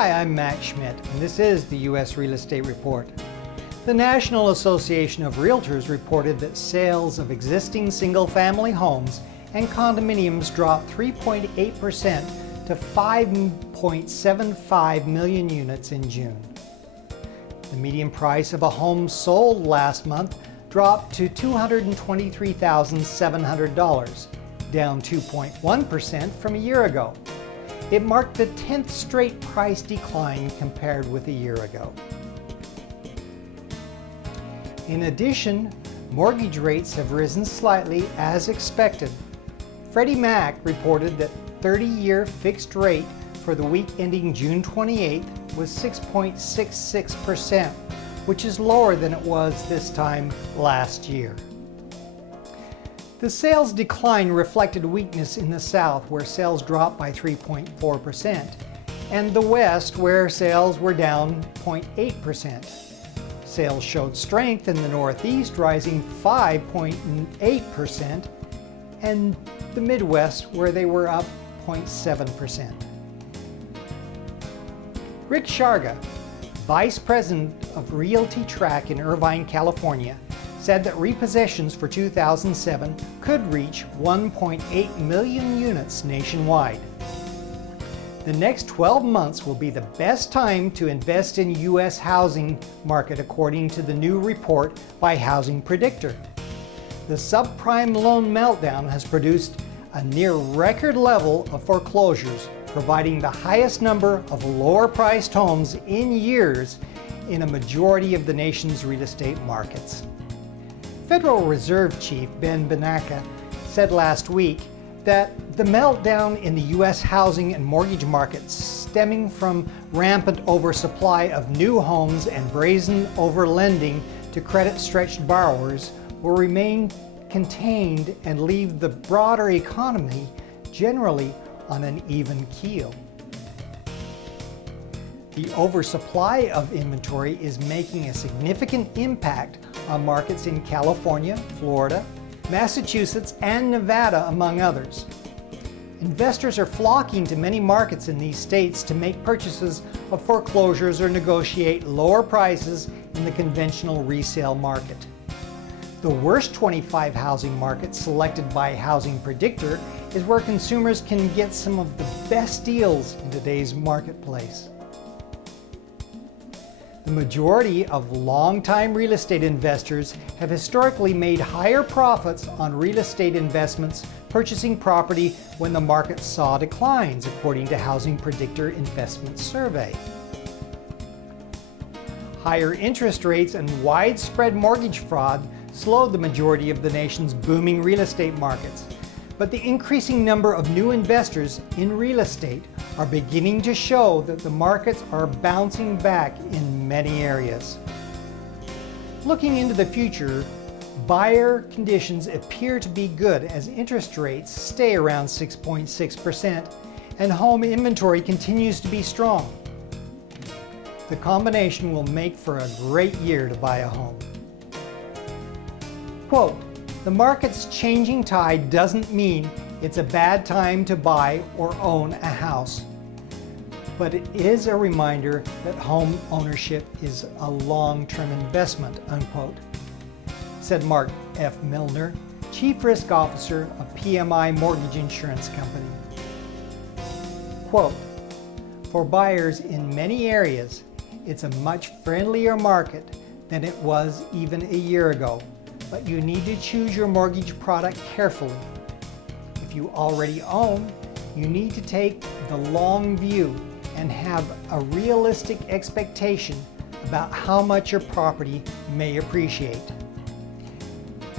Hi, I'm Matt Schmidt, and this is the U.S. Real Estate Report. The National Association of Realtors reported that sales of existing single-family homes and condominiums dropped 3.8% to 5.75 million units in June. The median price of a home sold last month dropped to $223,700, down 2.1% from a year ago. It marked the 10th straight price decline compared with a year ago. In addition, mortgage rates have risen slightly as expected. Freddie Mac reported that 30-year fixed rate for the week ending June 28th was 6.66%, which is lower than it was this time last year. The sales decline reflected weakness in the South, where sales dropped by 3.4%, and the West, where sales were down 0.8%. Sales showed strength in the Northeast, rising 5.8%, and the Midwest, where they were up 0.7%. Rick Sharga, Vice President of Realty Track in Irvine, California, said that repossessions for 2007 could reach 1.8 million units nationwide. The next 12 months will be the best time to invest in U.S. housing market, according to the new report by Housing Predictor. The subprime loan meltdown has produced a near record level of foreclosures, providing the highest number of lower-priced homes in years in a majority of the nation's real estate markets. Federal Reserve Chief Ben Bernanke said last week that the meltdown in the U.S. housing and mortgage markets, stemming from rampant oversupply of new homes and brazen overlending to credit-stretched borrowers, will remain contained and leave the broader economy generally on an even keel. The oversupply of inventory is making a significant impact on markets in California, Florida, Massachusetts, and Nevada, among others. Investors are flocking to many markets in these states to make purchases of foreclosures or negotiate lower prices in the conventional resale market. The worst 25 housing markets selected by Housing Predictor is where consumers can get some of the best deals in today's marketplace. The majority of long-time real estate investors have historically made higher profits on real estate investments purchasing property when the market saw declines, according to Housing Predictor Investment Survey. Higher interest rates and widespread mortgage fraud slowed the majority of the nation's booming real estate markets, but the increasing number of new investors in real estate are beginning to show that the markets are bouncing back in many areas. Looking into the future, buyer conditions appear to be good as interest rates stay around 6.6% and home inventory continues to be strong. The combination will make for a great year to buy a home. Quote, "The market's changing tide doesn't mean it's a bad time to buy or own a house, but it is a reminder that home ownership is a long-term investment," unquote, said Mark F. Milner, Chief Risk Officer of PMI Mortgage Insurance Company. Quote, "For buyers in many areas, it's a much friendlier market than it was even a year ago, but you need to choose your mortgage product carefully. If you already own, you need to take the long view and have a realistic expectation about how much your property may appreciate.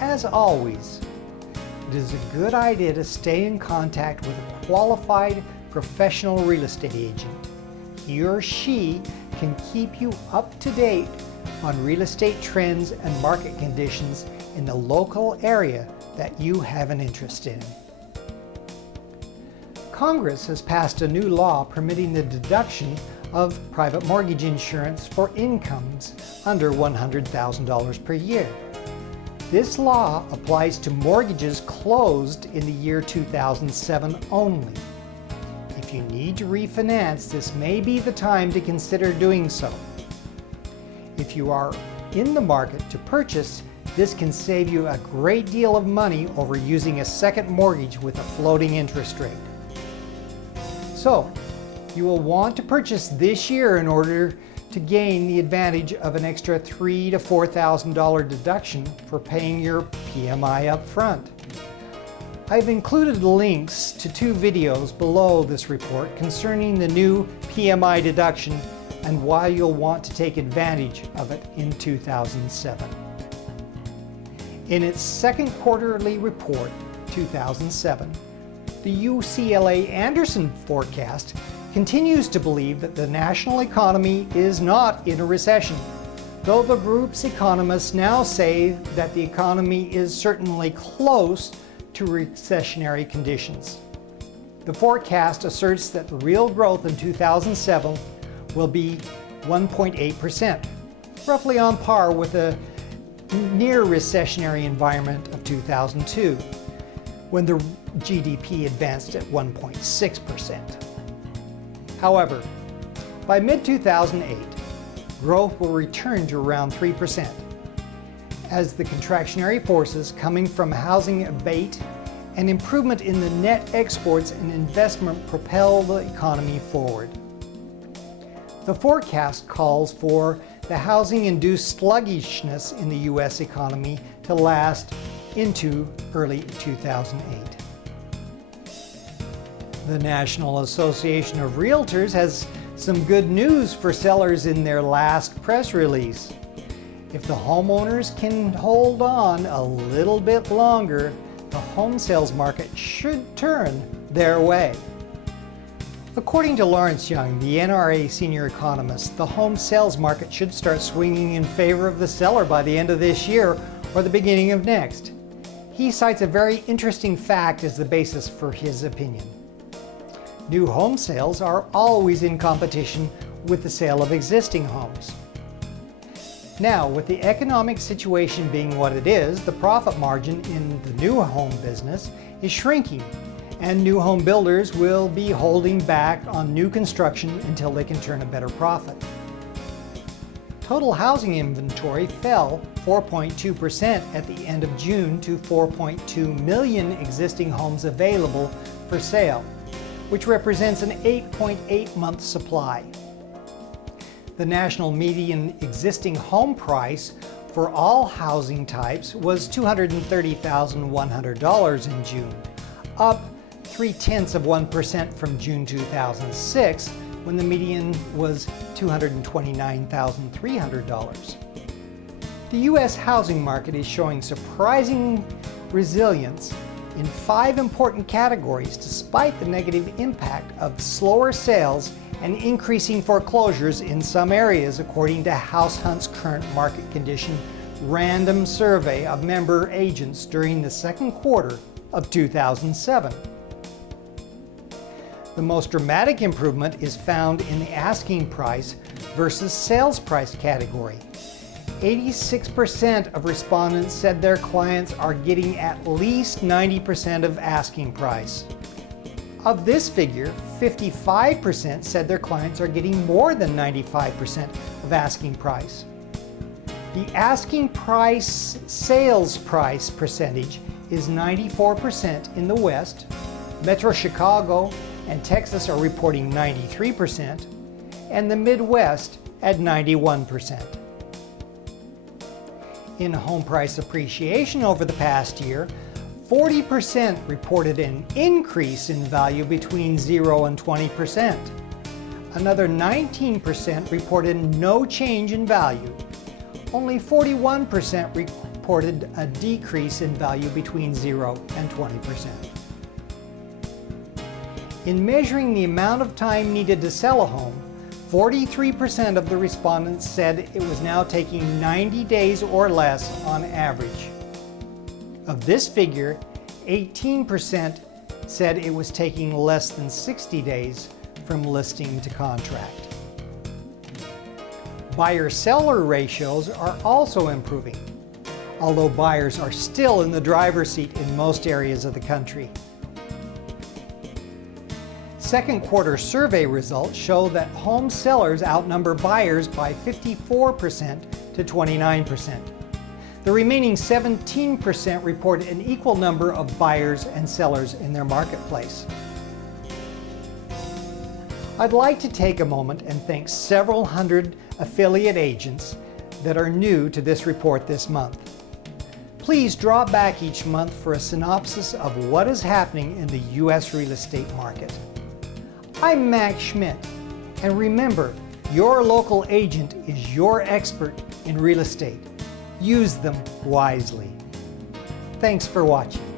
As always, it is a good idea to stay in contact with a qualified professional real estate agent. He or she can keep you up to date on real estate trends and market conditions in the local area that you have an interest in. Congress has passed a new law permitting the deduction of private mortgage insurance for incomes under $100,000 per year. This law applies to mortgages closed in the year 2007 only. If if you need to refinance, this may be the time to consider doing so. If you are in the market to purchase, this can save you a great deal of money over using a second mortgage with a floating interest rate. So, you will want to purchase this year in order to gain the advantage of an extra $3,000 to $4,000 deduction for paying your PMI up front. I've included links to 2 videos below this report concerning the new PMI deduction and why you'll want to take advantage of it in 2007. In its second quarterly report, 2007, the UCLA Anderson forecast continues to believe that the national economy is not in a recession, though the group's economists now say that the economy is certainly close to recessionary conditions. The forecast asserts that the real growth in 2007 will be 1.8%, roughly on par with the near recessionary environment of 2002, when the GDP advanced at 1.6%. However, by mid-2008, growth will return to around 3%, as the contractionary forces coming from housing abate and improvement in the net exports and investment propel the economy forward. The forecast calls for the housing-induced sluggishness in the U.S. economy to last into early 2008. The National Association of Realtors has some good news for sellers in their last press release. If the homeowners can hold on a little bit longer, the home sales market should turn their way. According to Lawrence Young, the NRA senior economist, the home sales market should start swinging in favor of the seller by the end of this year or the beginning of next. He cites a very interesting fact as the basis for his opinion. New home sales are always in competition with the sale of existing homes. Now, with the economic situation being what it is, the profit margin in the new home business is shrinking, and new home builders will be holding back on new construction until they can turn a better profit. Total housing inventory fell 4.2% at the end of June to 4.2 million existing homes available for sale, which represents an 8.8-month supply. The national median existing home price for all housing types was $230,100 in June, up 0.3% from June 2006, when the median was $229,300. The U.S. housing market is showing surprising resilience in 5 important categories despite the negative impact of slower sales and increasing foreclosures in some areas, according to House Hunt's current market condition random survey of member agents during the second quarter of 2007. The most dramatic improvement is found in the asking price versus sales price category. 86% of respondents said their clients are getting at least 90% of asking price. Of this figure, 55% said their clients are getting more than 95% of asking price. The asking price sales price percentage is 94% in the West. Metro Chicago and Texas are reporting 93%, and the Midwest at 91%. In home price appreciation over the past year, 40% reported an increase in value between 0 and 20%. Another 19% reported no change in value. Only 41% reported a decrease in value between 0 and 20%. In measuring the amount of time needed to sell a home, 43% of the respondents said it was now taking 90 days or less on average. Of this figure, 18% said it was taking less than 60 days from listing to contract. Buyer-seller ratios are also improving, although buyers are still in the driver's seat in most areas of the country. Second quarter survey results show that home sellers outnumber buyers by 54% to 29%. The remaining 17% report an equal number of buyers and sellers in their marketplace. I'd like to take a moment and thank several hundred affiliate agents that are new to this report this month. Please drop back each month for a synopsis of what is happening in the U.S. real estate market. I'm Max Schmidt, and remember, your local agent is your expert in real estate. Use them wisely. Thanks for watching.